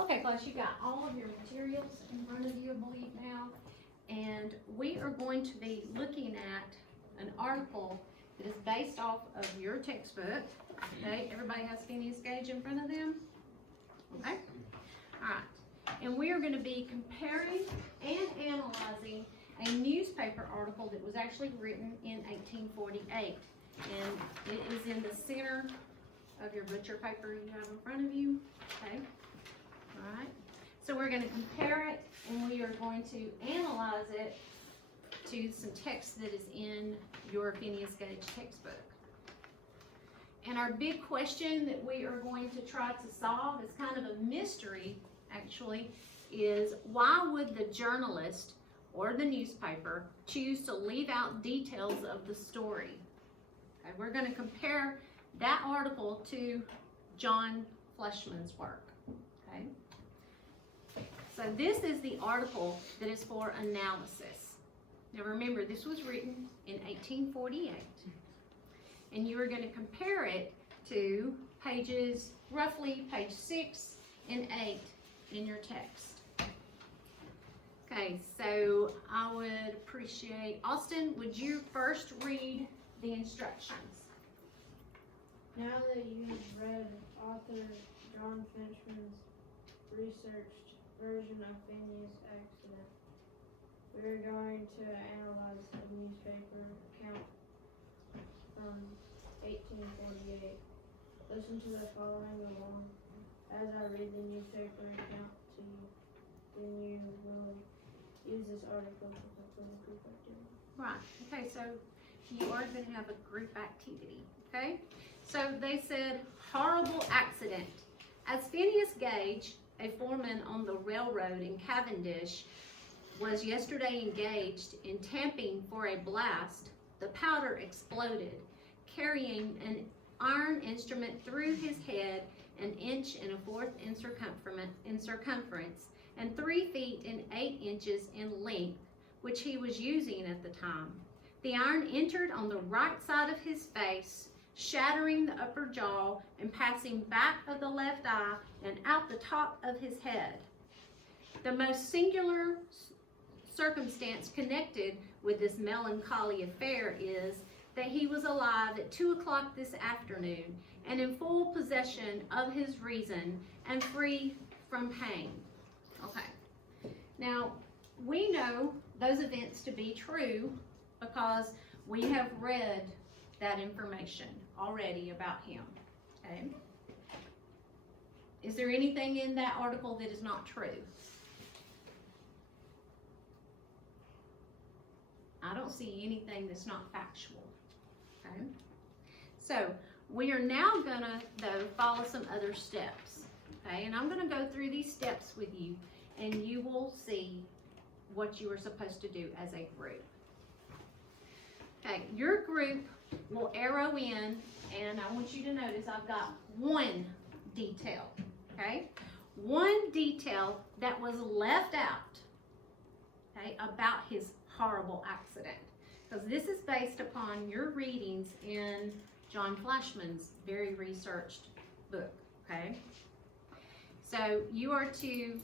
Okay, class, you got all of your materials in front of you, I believe now. And we are going to be looking at an article that is based off of your textbook. Okay, everybody has Phineas Gage in front of them? Okay, all right. And we are going to be comparing and analyzing a newspaper article that was actually written in 1848. And it is in the center of your butcher paper you have in front of you. Okay, all right. So we're going to compare it, and we are going to analyze it to some text that is in your Phineas Gage textbook. And our big question that we are going to try to solve is kind of a mystery, actually, is why would the journalist or the newspaper choose to leave out details of the story? Okay, we're going to compare that article to John Fleischmann's work. Okay. So this is the article that is for analysis. Now remember, this was written in 1848. And you are going to compare it to pages, roughly page 6 and 8 in your text. Okay, so I would appreciate, Austin, would you first read the instructions? Now that you've read author John Fleischmann's researched version of Phineas' accident, we're going to analyze a newspaper account from 1848. Listen to the following along as I read the newspaper account to you. Then you will use this article to complete a group activity. Right, okay, so you are going to have a group activity, okay? So they said, horrible accident. As Phineas Gage, a foreman on the railroad in Cavendish, was yesterday engaged in tamping for a blast, the powder exploded, carrying an iron instrument through his head 1 1/4 in circumference and 3 feet and 8 inches in length, which he was using at the time. The iron entered on the right side of his face, shattering the upper jaw and passing back of the left eye and out the top of his head. The most singular circumstance connected with this melancholy affair is that he was alive at 2 o'clock this afternoon and in full possession of his reason and free from pain. Okay. Now, we know those events to be true because we have read that information already about him. Okay. Is there anything in that article that is not true? I don't see anything that's not factual. Okay. So we are now gonna though follow some other steps. Okay, and I'm gonna go through these steps with you, and you will see what you are supposed to do as a group. Okay, your group will arrow in, and I want you to notice I've got one detail. Okay, one detail that was left out. Okay, about his horrible accident, because this is based upon your readings in John Fleischmann's very researched book. Okay, so you are to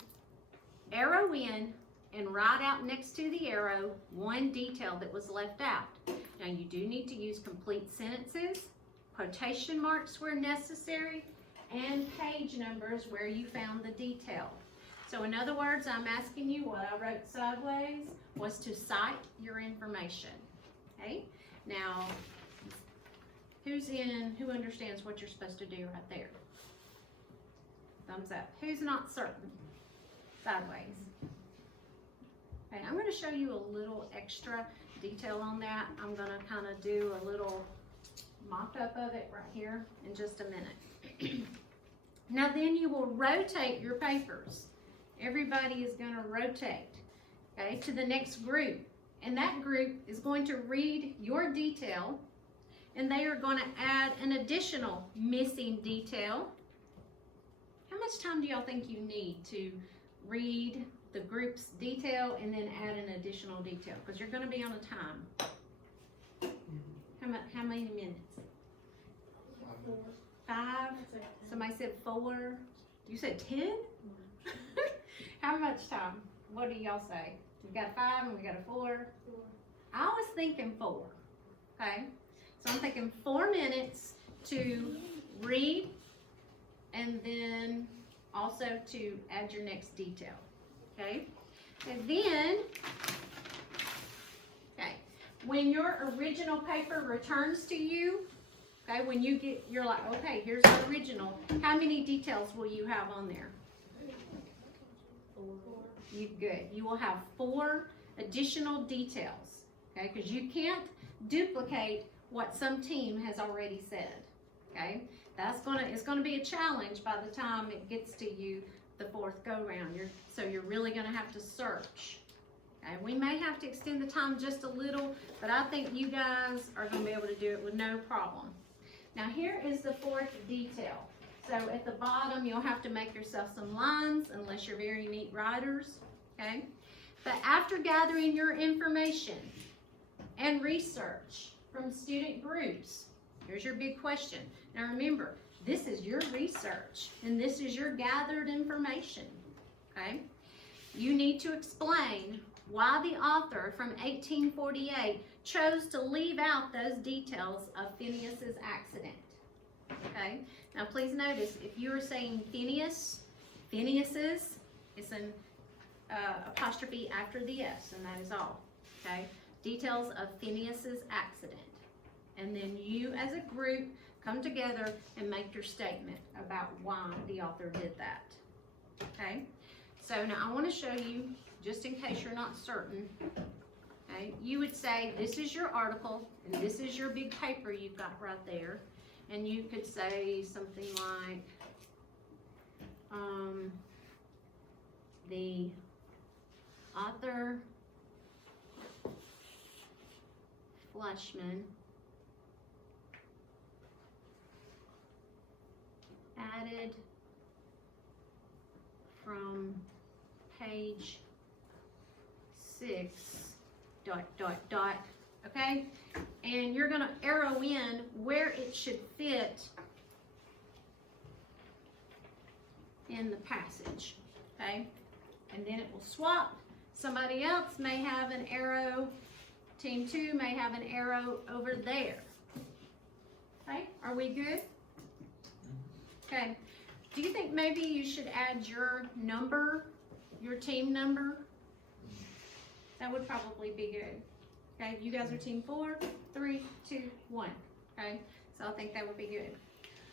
arrow in and write out next to the arrow one detail that was left out. Now you do need to use complete sentences, quotation marks where necessary, and page numbers where you found the detail. So in other words, I'm asking you, what I wrote sideways was to cite your information. Okay? Now, who understands what you're supposed to do right there? Thumbs up. Who's not certain? Sideways. Okay, I'm going to show you a little extra detail on that. I'm going to kind of do a little mock-up of it right here in just a minute. Now then you will rotate your papers. Everybody is going to rotate, okay, to the next group. And that group is going to read your detail, and they are going to add an additional missing detail. How much time do y'all think you need to read the group's detail and then add an additional detail? Because you're going to be on a time. How many minutes? 4. 5? Somebody said 4. You said 10? How much time? What do y'all say? We got 5 and we got a 4? I was thinking 4, okay? So I'm thinking 4 minutes to read and then also to add your next detail, okay? And then, okay, when your original paper returns to you, okay, when you get, you're like, okay, here's the original. How many details will you have on there? 4. Good. You will have 4 additional details, okay? Because you can't duplicate what some team has already said, okay? It's gonna be a challenge by the time it gets to you the 4th go round. So you're really gonna have to search. Okay? We may have to extend the time just a little, but I think you guys are gonna be able to do it with no problem. Now here is the 4th detail. So at the bottom, you'll have to make yourself some lines unless you're very neat writers, okay? But after gathering your information and research from student groups, here's your big question. Now remember, this is your research and this is your gathered information, okay? You need to explain why the author from 1848 chose to leave out those details of Phineas's accident, okay? Now please notice, if you are saying Phineas, Phineas's, it's an apostrophe after the S, and that is all, okay? Details of Phineas's accident. And then you as a group come together and make your statement about why the author did that, okay? So now I want to show you, just in case you're not certain, okay? You would say, this is your article, and this is your big paper you've got right there. And you could say something like, the author, Fleischman, added from page 6, ... Okay? And you're going to arrow in where it should fit in the passage, okay? And then it will swap. Somebody else may have an arrow, team 2 may have an arrow over there. Okay, are we good? Okay, do you think maybe you should add your number, your team number? That would probably be good. Okay, you guys are team 4, 3, 2, 1. Okay, so I think that would be good.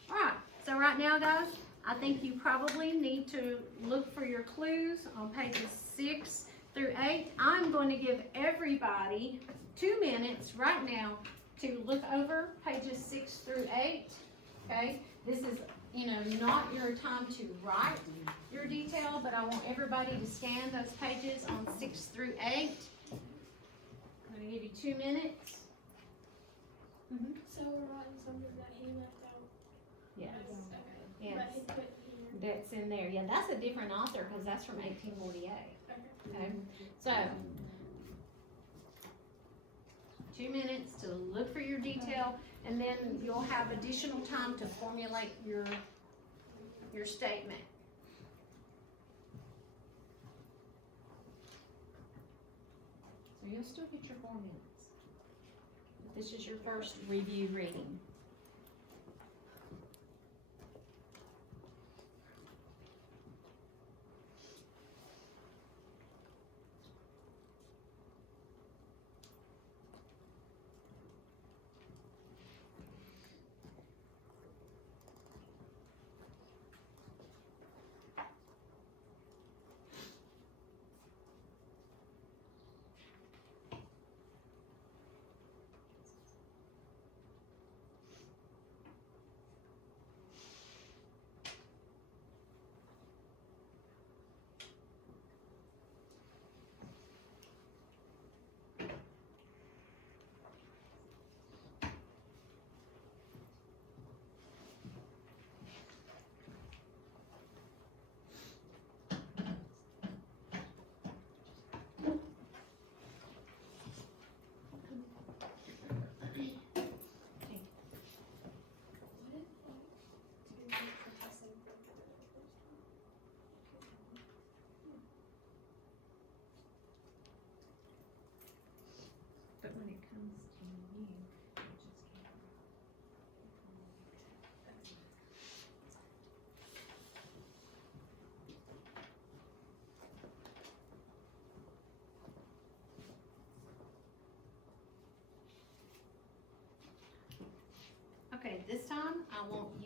All right, so right now, guys, I think you probably need to look for your clues on pages 6 through 8. I'm going to give everybody 2 minutes right now to look over pages 6 through 8. Okay, this is, not your time to write your detail, but I want everybody to scan those pages on 6 through 8. I'm going to give you 2 minutes. So we're writing something that he left out. Yes. Okay. Yes. But he put here. That's in there. Yeah, that's a different author because that's from 1848. Okay. So, 2 minutes to look for your detail, and then you'll have additional time to formulate your statement. So you'll still get your 4 minutes. This is your first review reading.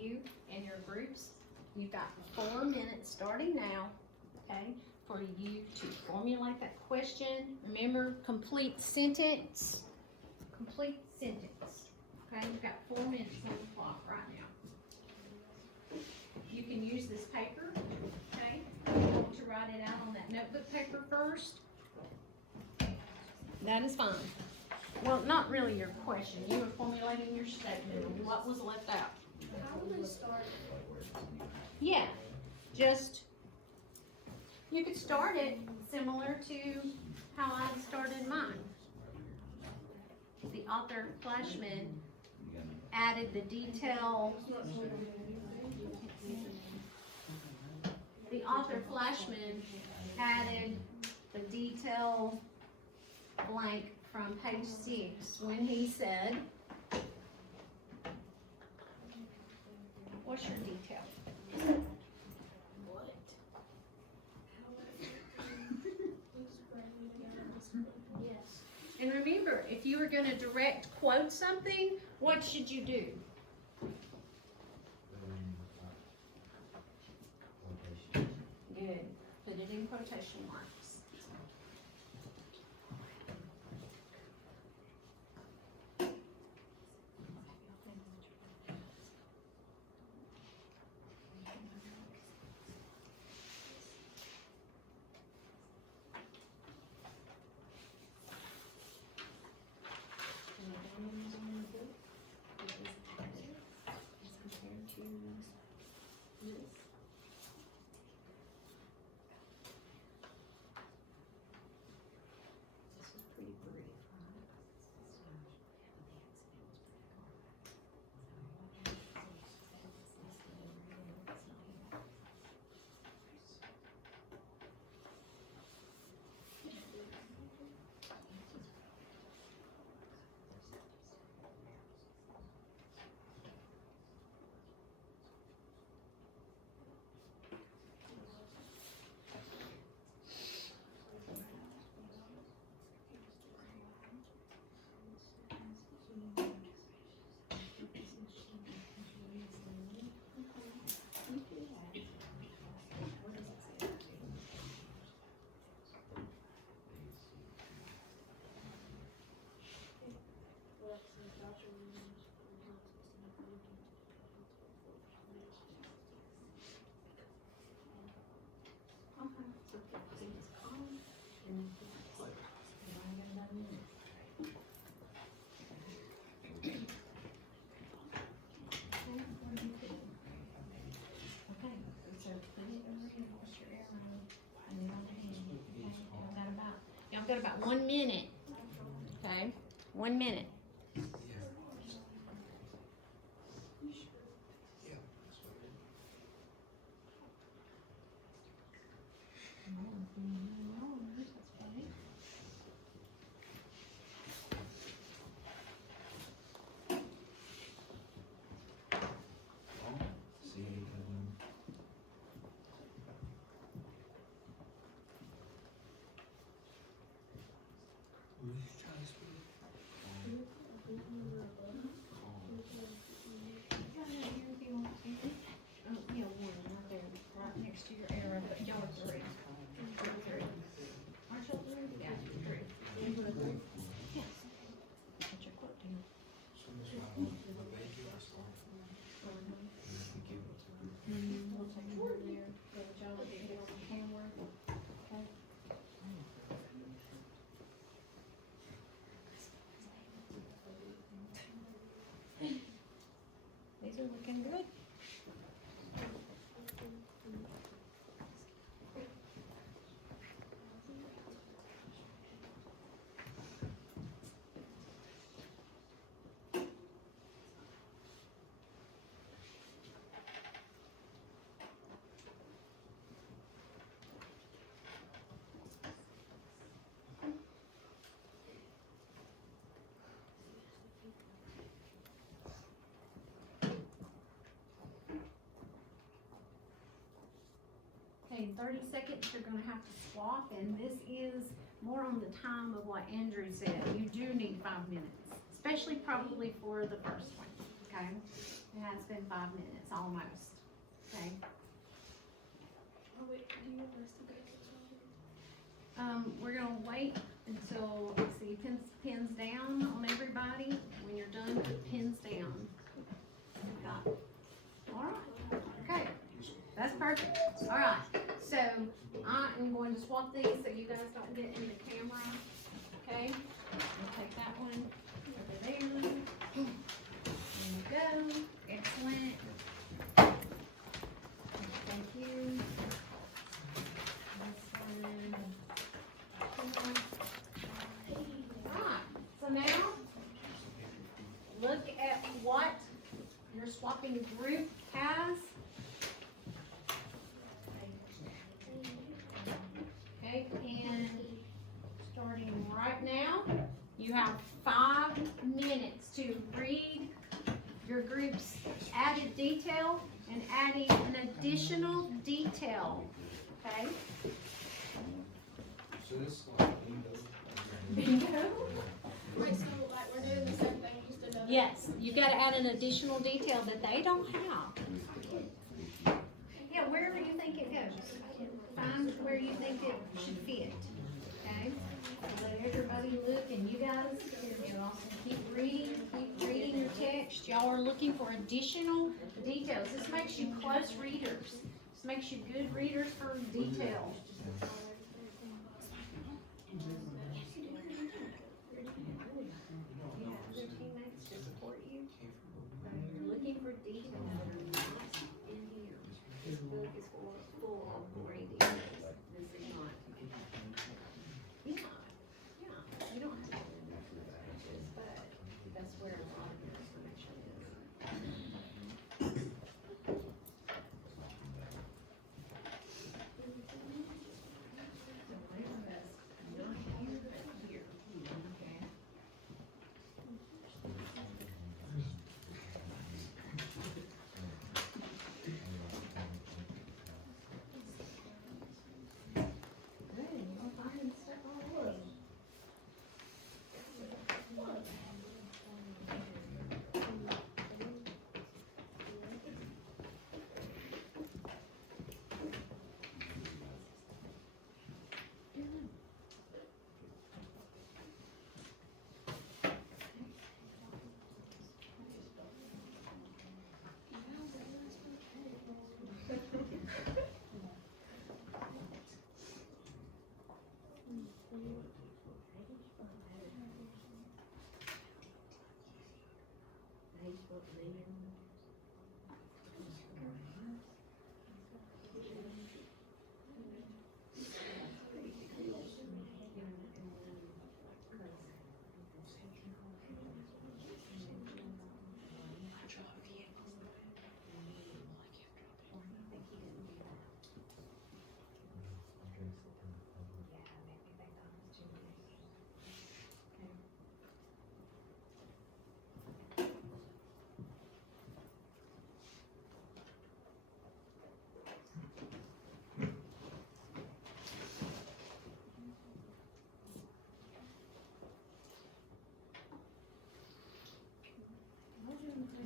you and your groups. You've got 4 minutes starting now, okay, for you to formulate that question. Remember, complete sentence. Complete sentence. Okay, you've got 4 minutes on the clock right now. You can use this paper, okay? You want to write it out on that notebook paper first. That is fine. Well, not really your question. You were formulating your statement. What was left out? How would I start? Yeah, just, you could start it similar to how I started mine. The author Flashman added the detail. The author Flashman added the detail blank from page 6 when he said, what's your detail? What? Yes. And remember, if you were gonna direct quote something, what should you do? Good. Put it in quotation marks. This is pretty brief. Y'all got about 1 minute. Okay, 1 minute. These are looking good. Okay, in 30 seconds, you're gonna have to swap, and this is more on the time of what Andrew said. You do need 5 minutes, especially probably for the first one, okay? It has been 5 minutes, almost, okay? Oh wait, do you want us to go? We're gonna wait until, see, pins down on everybody. When you're done, put pins down. Got it. All right, okay, that's perfect. All right, so I am going to swap these so you guys don't get in the camera, okay? We'll take that one over there. There we go, excellent. Thank you. This one. Alright, so now, look at what your swapping group has. Okay, and starting right now, you have 5 minutes to read your group's added detail and adding an additional detail, okay? So this like Bingo. Wait, so like we're doing the same thing you used to do? Yes, you gotta add an additional detail that they don't have. Yeah, wherever you think it goes. Find where you think it should fit, okay? Let everybody look, and you guys, you also keep reading your text. Y'all are looking for additional details. This makes you close readers. This makes you good readers for detail. You have other teammates to support you. You're looking for details that are not in here. This book is full of great details. This is not. Yeah, you don't have to do this, but that's where a lot of your information is. So whatever that's not here, but here, okay? Good, you're finding stuff all over.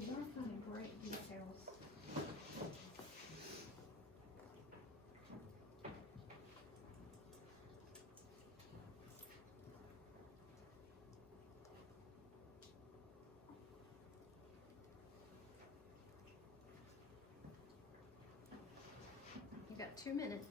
You're finding great details. You got 2 minutes.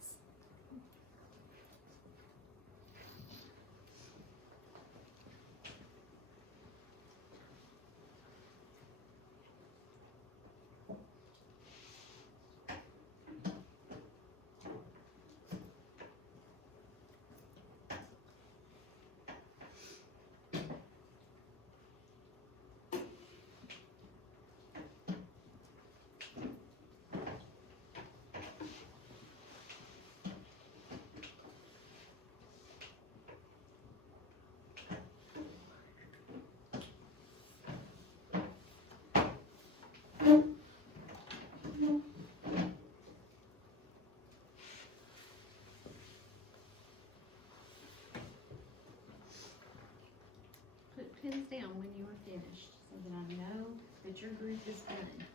Put pins down when you are finished so that I know that your group is done.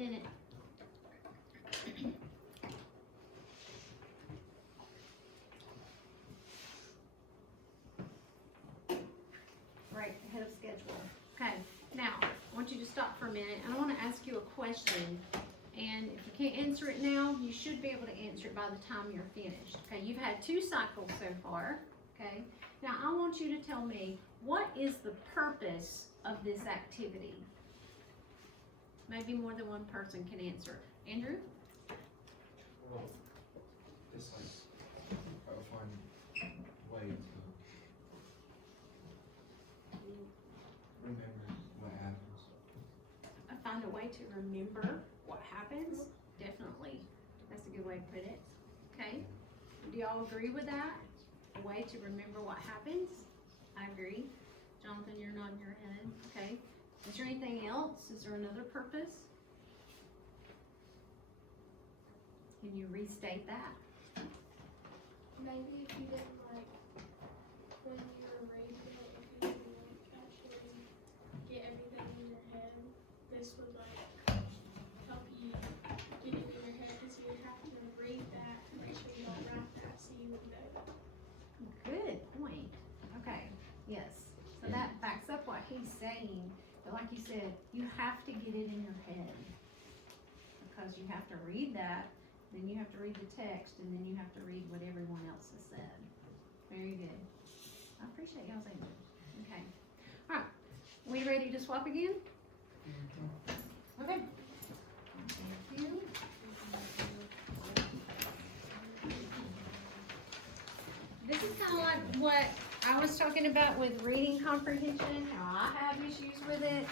minute. Right, ahead of schedule. Okay, now, I want you to stop for a minute, and I wanna ask you a question. And if you can't answer it now, you should be able to answer it by the time you're finished. Okay, you've had 2 cycles so far, okay? Now, I want you to tell me, what is the purpose of this activity? Maybe more than one person can answer. Andrew? Well, it's like try to find a way to remember what happens. I find a way to remember what happens. Definitely. That's a good way to put it. Okay? Do y'all agree with that? A way to remember what happens? I agree. Jonathan, you're nodding your head. Okay. Is there anything else? Is there another purpose? Can you restate that? Maybe if you didn't like, when you were raising it, if you didn't like actually get everything in your head, this would like help you get it in your head because you would have to read that to make sure you don't write that so you would know. Good point. Okay, yes. So that backs up what he's saying, but like you said, you have to get it in your head. Because you have to read that, then you have to read the text, and then you have to read what everyone else has said. Very good. I appreciate y'all's answers. Okay. Alright, we ready to swap again? Okay. Thank you. This is kind of like what I was talking about with reading comprehension, how I have issues with it.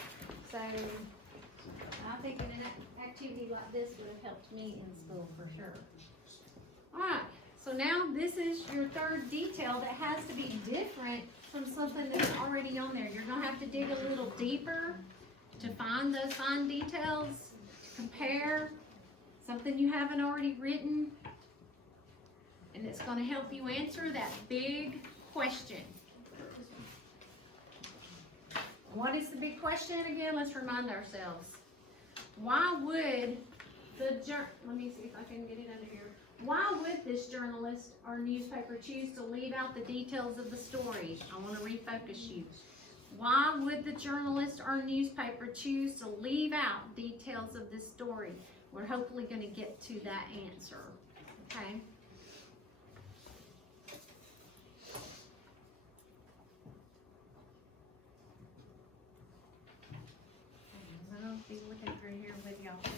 So I think an activity like this would have helped me in school for sure. Alright, so now this is your third detail that has to be different from something that's already on there. You're going to have to dig a little deeper to find those fine details, compare something you haven't already written. And it's going to help you answer that big question. What is the big question again? Let's remind ourselves. Why would let me see if I can get it under here. Why would this journalist or newspaper choose to leave out the details of the story? I want to refocus you. Why would the journalist or newspaper choose to leave out details of this story? We're hopefully going to get to that answer. Okay? I'll be looking through here with y'all too.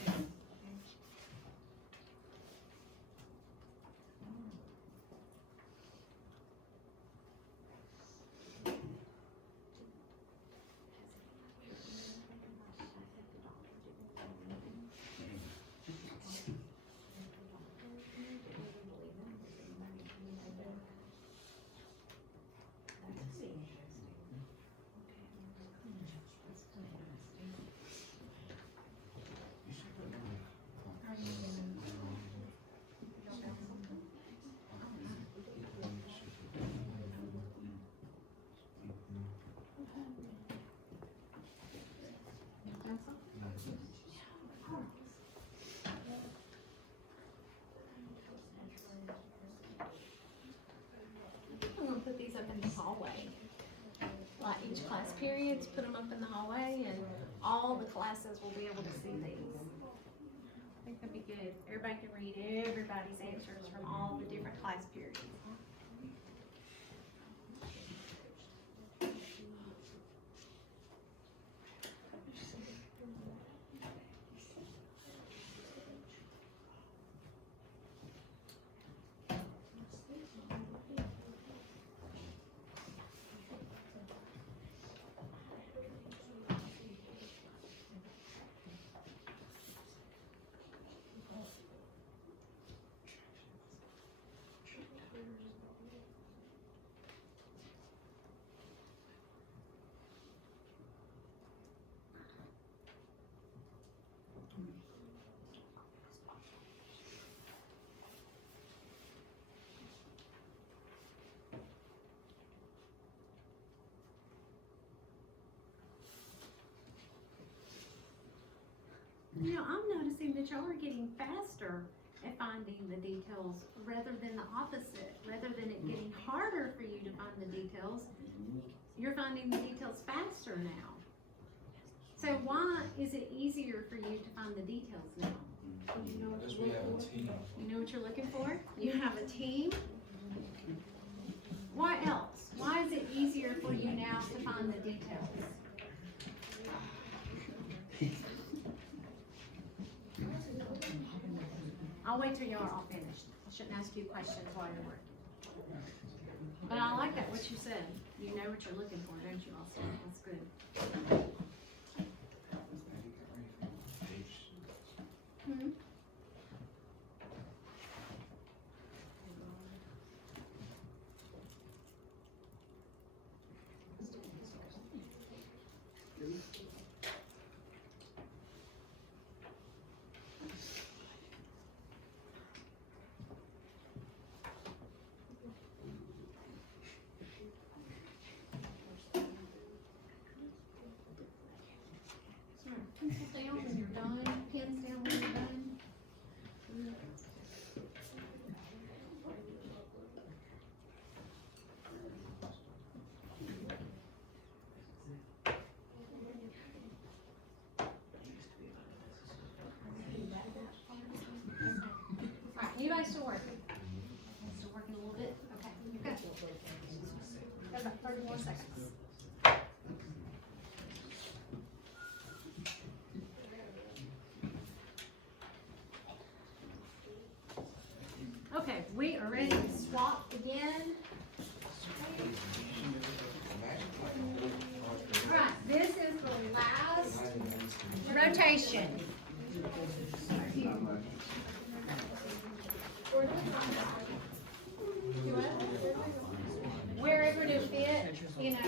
I'm going to put these up in the hallway. Like each class periods, put them up in the hallway, and all the classes will be able to see these. I think that'd be good. Everybody can read everybody's answers from all the different class periods. that y'all are getting faster at finding the details rather than the opposite. Rather than it getting harder for you to find the details, you're finding the details faster now. So why is it easier for you to find the details now? Because we have a team. You know what you're looking for? You have a team. What else? Why is it easier for you now to find the details? I'll wait till y'all are all finished. I shouldn't ask you questions while you're working. But I like that, what you said. You know what you're looking for, don't you, also? That's good. Hmm? Pencils down when you're done, pens down when you're done. Alright, anybody still working? Still working a little bit? Okay, you're good. Got about 30 more seconds. Okay, we are ready to swap again. Alright, this is the last rotation. Wherever to fit, you know,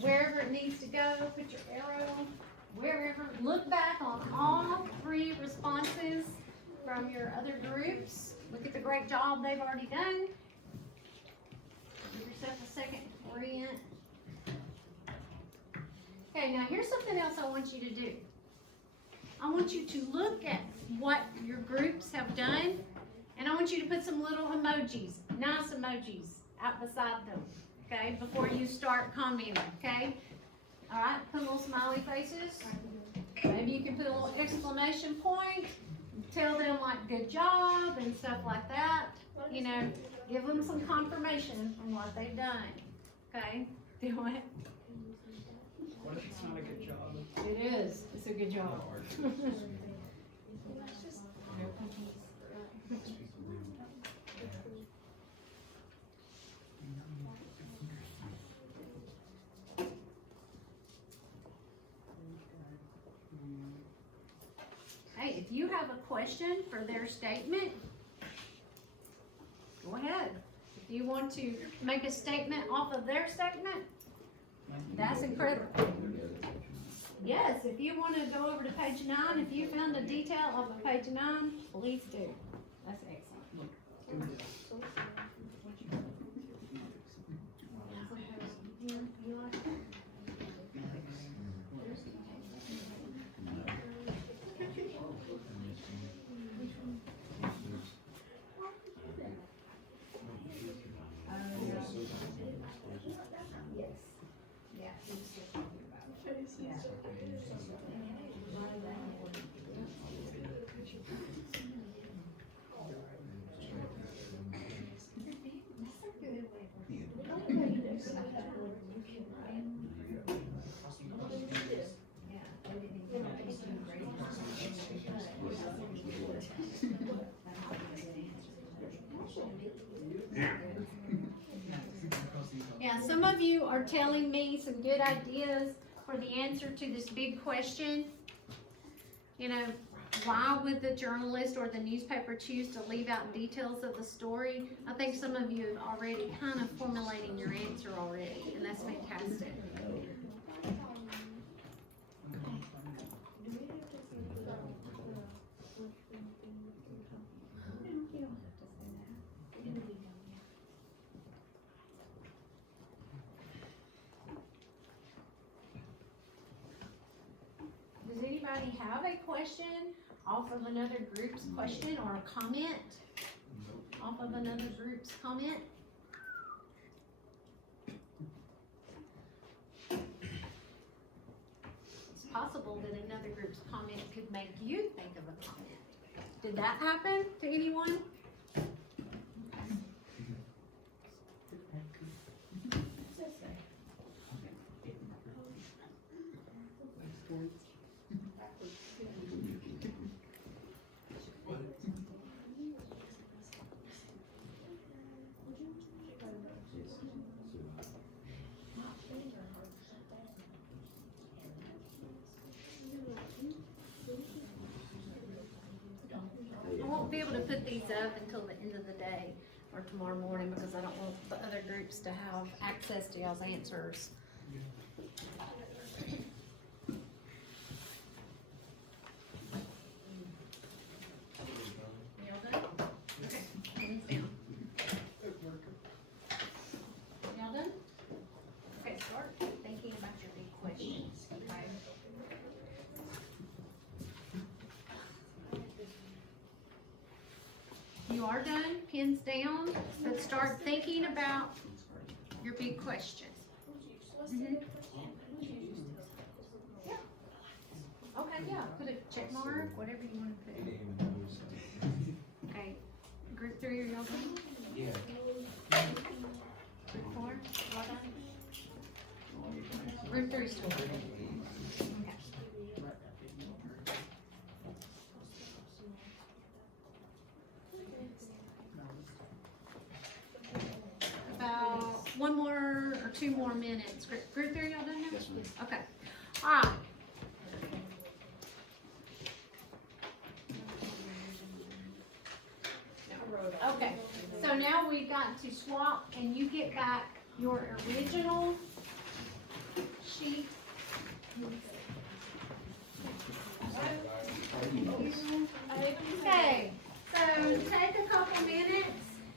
wherever it needs to go, put your arrow wherever. Look back on all 3 responses from your other groups. Look at the great job they've already done. Give yourself a second to orient. Okay, now here's something else I want you to do. I want you to look at what your groups have done, and I want you to put some little emojis, nice emojis, out beside them, okay, before you start commenting, okay? All right, put little smiley faces. Maybe you can put a little exclamation point. Tell them like good job and stuff like that. You know, give them some confirmation from what they've done. Okay? Do it. What if it's not a good job? It is. It's a good job. Hey, if you have a question for their statement, go ahead. If you want to make a statement off of their statement, that's incredible. Yes, if you want to go over to page 9, if you found a detail off of page 9, please do. That's excellent. Yes. Yeah. Yeah, some of you are telling me some good ideas for the answer to this big question. You know, why would the journalist or the newspaper choose to leave out details of the story? I think some of you have already kind of formulating your answer already, and that's fantastic. Does anybody have a question off of another group's question or a comment? Off of another group's comment? It's possible that another group's comment could make you think of a comment. Did that happen to anyone? I won't be able to put these up until the end of the day or tomorrow morning because I don't want the other groups to have access to y'all's answers. Y'all done? Okay, hands down. Y'all done? Okay, start thinking about your big questions, okay? You are done, pins down, but start thinking about your big questions. Mhm. Okay, yeah, put a check mark, whatever you wanna He put. didn't even know, so. Okay, group 3, are y'all done? Yeah. Group 4, y'all done? Group 3 still working. Okay. About 1 more or 2 more minutes. Group 3, y'all done now? Yes, ma'am. Okay, alright. Okay, so now we've got to swap and you get back your original sheet. Okay, so take a couple minutes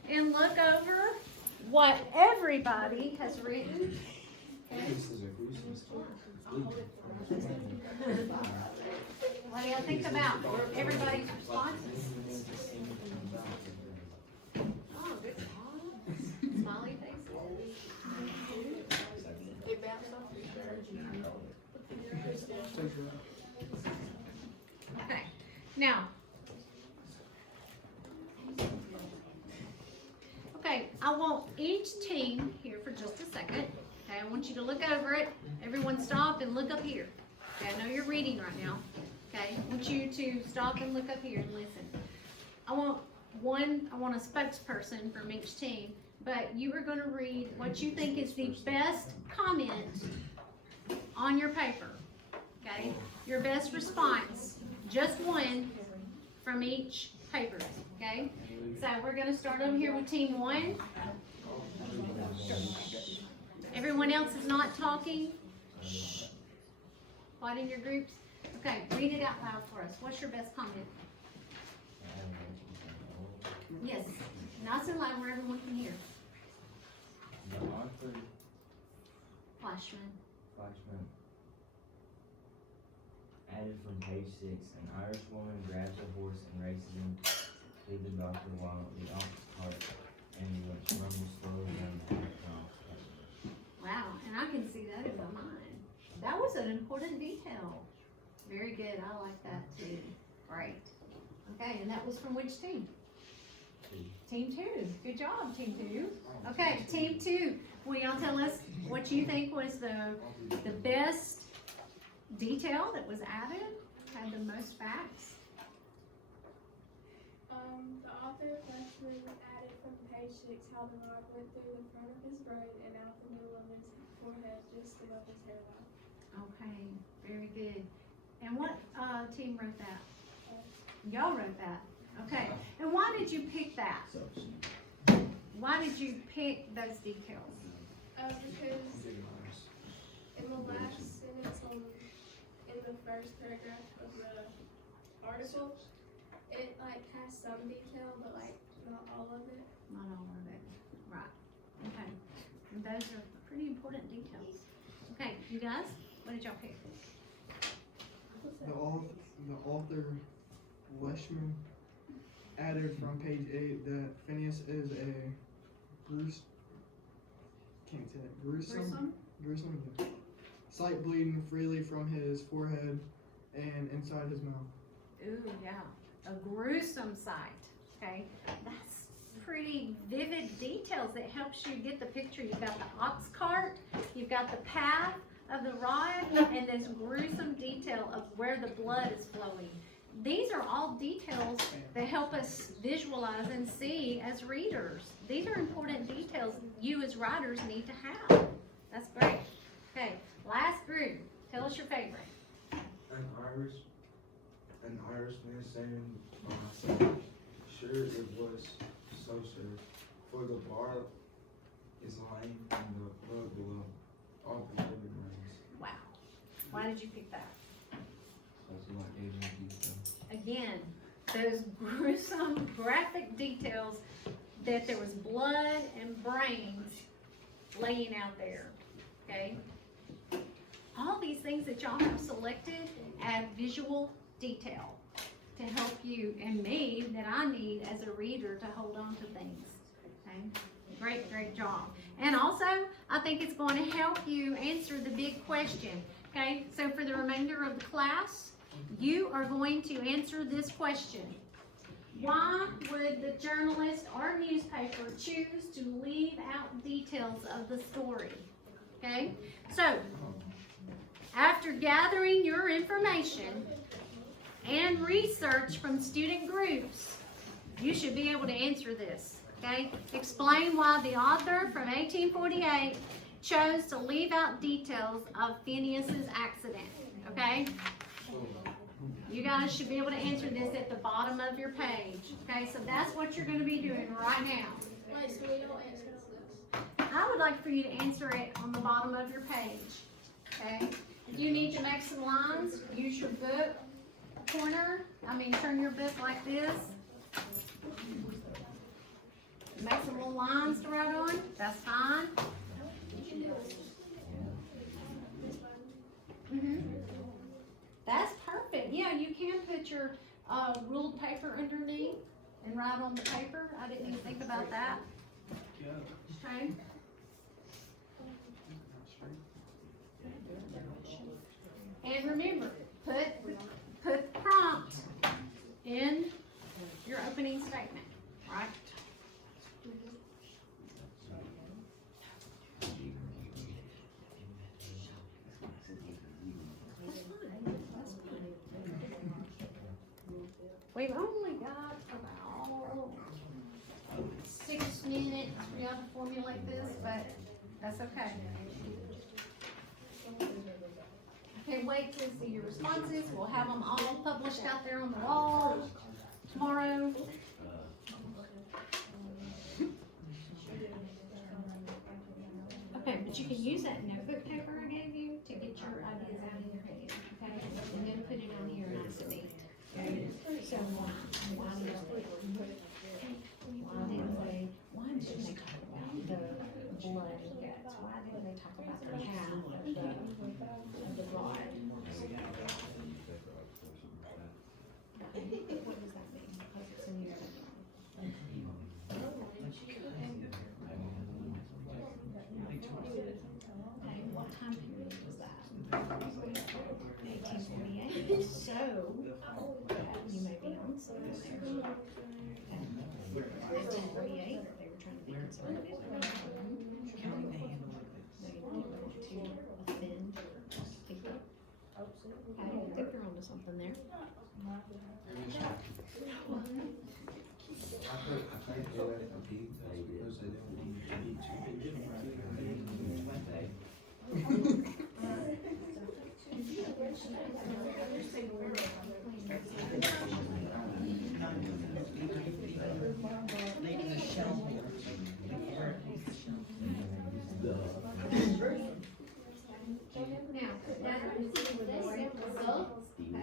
and look over what everybody has written. This is a gruesome What do y'all think about everybody's responses? Oh, good job. Smiley faces. Okay, now. Okay, I want each team here for just a second. Okay, I want you to look over it. Everyone stop and look up here. Okay, I know you're reading right now. Okay, I want you to stop and look up here and listen. I want a spokesperson from each team, but you are gonna read what you think is the best comment on your paper. Okay, your best response, just one from each paper, okay? So we're gonna start over here with team 1. Everyone else is not talking. Shh. Quiet in your groups. Okay, read it out loud for us. What's your best comment? Yes, nice and loud where everyone can hear. The author, Flashman. added from page 6, an Irish woman grabs a horse and races him to the doctor while the ox cart ambulance rumbles slowly down the path. Wow, and I can see that in my mind. That was an important detail. Very good, I like that too. Great. Okay, and that was from which team? Team 2. Good job, team 2. Okay, team 2. Will y'all tell us what you think was the best detail that was added? Had the most facts? The author Flashman added from page 6 how the rod went through the front of his brain and out the middle of his forehead just above his hairline. Okay, very good. And what team wrote that? Y'all wrote that. Okay. And why did you pick that? Why did you pick those details? Because in the last sentence in the first paragraph of the article, it like has some detail, but like not all of it. Not all of it. Right. Okay. And those are pretty important details. Okay, you guys, what did y'all pick? The author Leishman added from page 8 that Phineas is a gruesome yeah. Sight bleeding freely from his forehead and inside his mouth. Ooh, yeah, a gruesome sight, okay? That's pretty vivid details that helps you get the picture. You've got the ox cart, you've got the path of the rod, and this gruesome detail of where the blood is flowing. These are all details that help us visualize and see as readers. These are important details you as writers need to have. That's great. Okay, last group, tell us your favorite. An Irishman saying by myself, sure it was so sure, for the bar is lame and the blood below, all the living rings. Wow. Why did you pick that? That's like gave me detail. Again, those gruesome, graphic details that there was blood and brains laying out there, okay? All these things that y'all have selected add visual detail to help you and me that I need as a reader to hold on to things, okay? Great, great job. And also, I think it's going to help you answer the big question, okay? So for the remainder of the class, you are going to answer this question. Why would the journalist or newspaper choose to leave out details of the story? Okay, so after gathering your information and research from student groups, you should be able to answer this. Okay, explain why the author from 1848 chose to leave out details of Phineas's accident. Okay. You guys should be able to answer this at the bottom of your page. Okay, so that's what you're going to be doing right now. Wait, so we don't answer this? I would like for you to answer it on the bottom of your page. Okay? If you need to make some lines, use your book corner. Turn your book like this. Make some little lines to write on. That's fine. That's perfect. Yeah, you can put your ruled paper underneath and write on the paper. I didn't even think about that. Okay. And remember, put the prompt in your opening statement, right? We've only got about 6 minutes for y'all to formulate this, but that's okay. Okay, wait to see your responses. We'll have them all published out there on the wall tomorrow. Okay, but you can use that notebook paper I gave you to get your ideas out in your head, okay? And then put it on here nice and neat. Okay? So why didn't they talk about the blood and guts? Why didn't they talk about the half of the rod? What does that mean? Because it's in your okay, what time period was that? 1848. So you may be on something there. 1848, they were trying to be conservative. They didn't want to offend people. I think you're onto something there. I think they left the pig because they didn't want to eat Leaving the shell. Now, put that on the table with the right results. Now,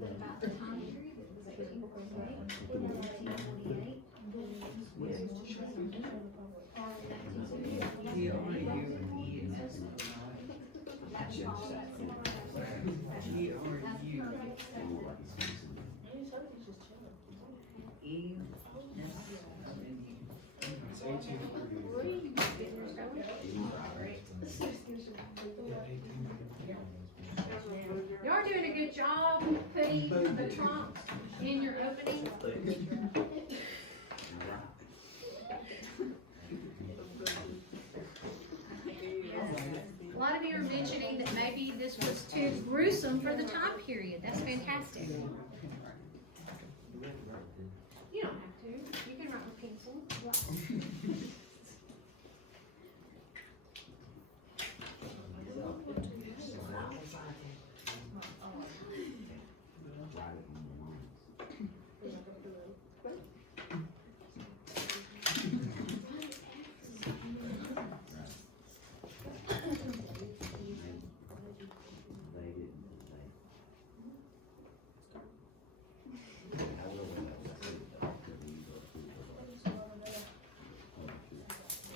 about the time period, it was 1848. in your opening. A lot of you are mentioning that maybe this was too gruesome for the time period. That's fantastic. You don't have to. You can write with pencil.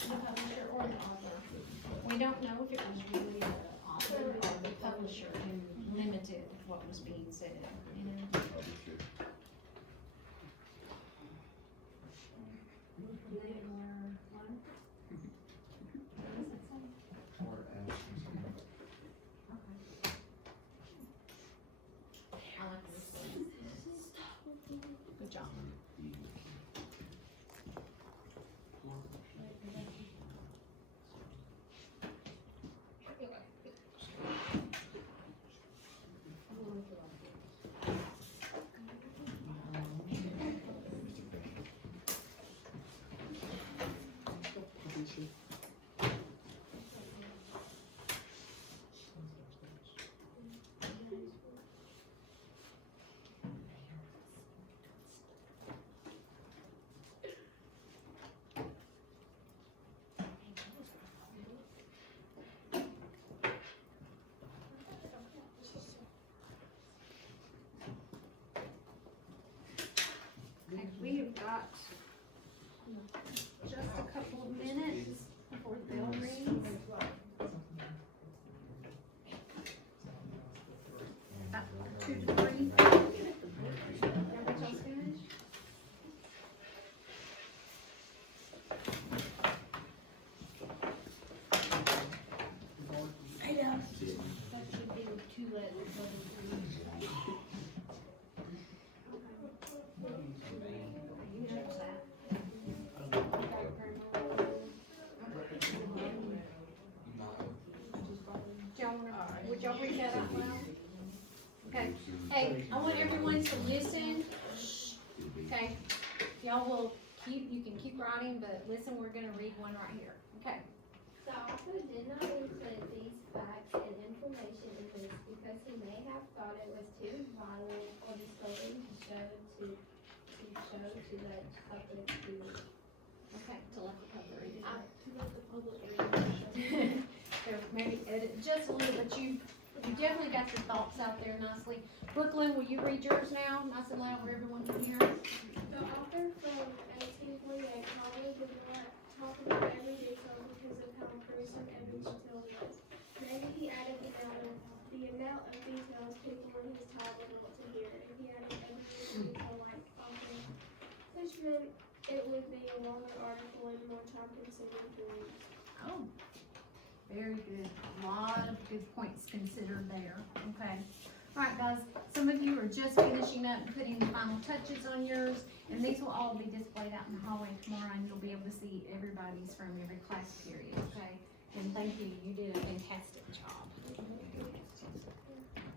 The publisher or the author. We don't know if it was really the author or the publisher who limited what was being said, you know? Or ask or something. I like this. Good job. Okay, we have got just a couple of minutes before the bell rings. About 2 to 3. Everybody else finished? That should be 2 letters. You chose that. Would y'all read that out loud? Okay, hey, I want everyone to listen. Shh. Okay, y'all will you can keep writing, but listen, we're gonna read one right here, okay? The author did not include these facts and information in this because he may have thought it was too violent or disturbing to show to the public to. Okay, to let the public read it. To let the public read. So maybe edit just a little, but you definitely got your thoughts out there nicely. Brooklyn, will you read yours now, nice and loud where everyone can hear it? The author from 1848 probably did not talk about every detail because of how gruesome every detail was. Maybe he added the amount of details people in his time would want to hear. If he added every detail like Uncle Fishman, it would be a longer article and more time consuming to read. Oh, very good. A lot of good points considered there, okay. All right, guys, some of you are just finishing up and putting the final touches on yours, and these will all be displayed out in the hallway tomorrow, and you'll be able to see everybody's from every class period, okay? And thank you, you did a fantastic job.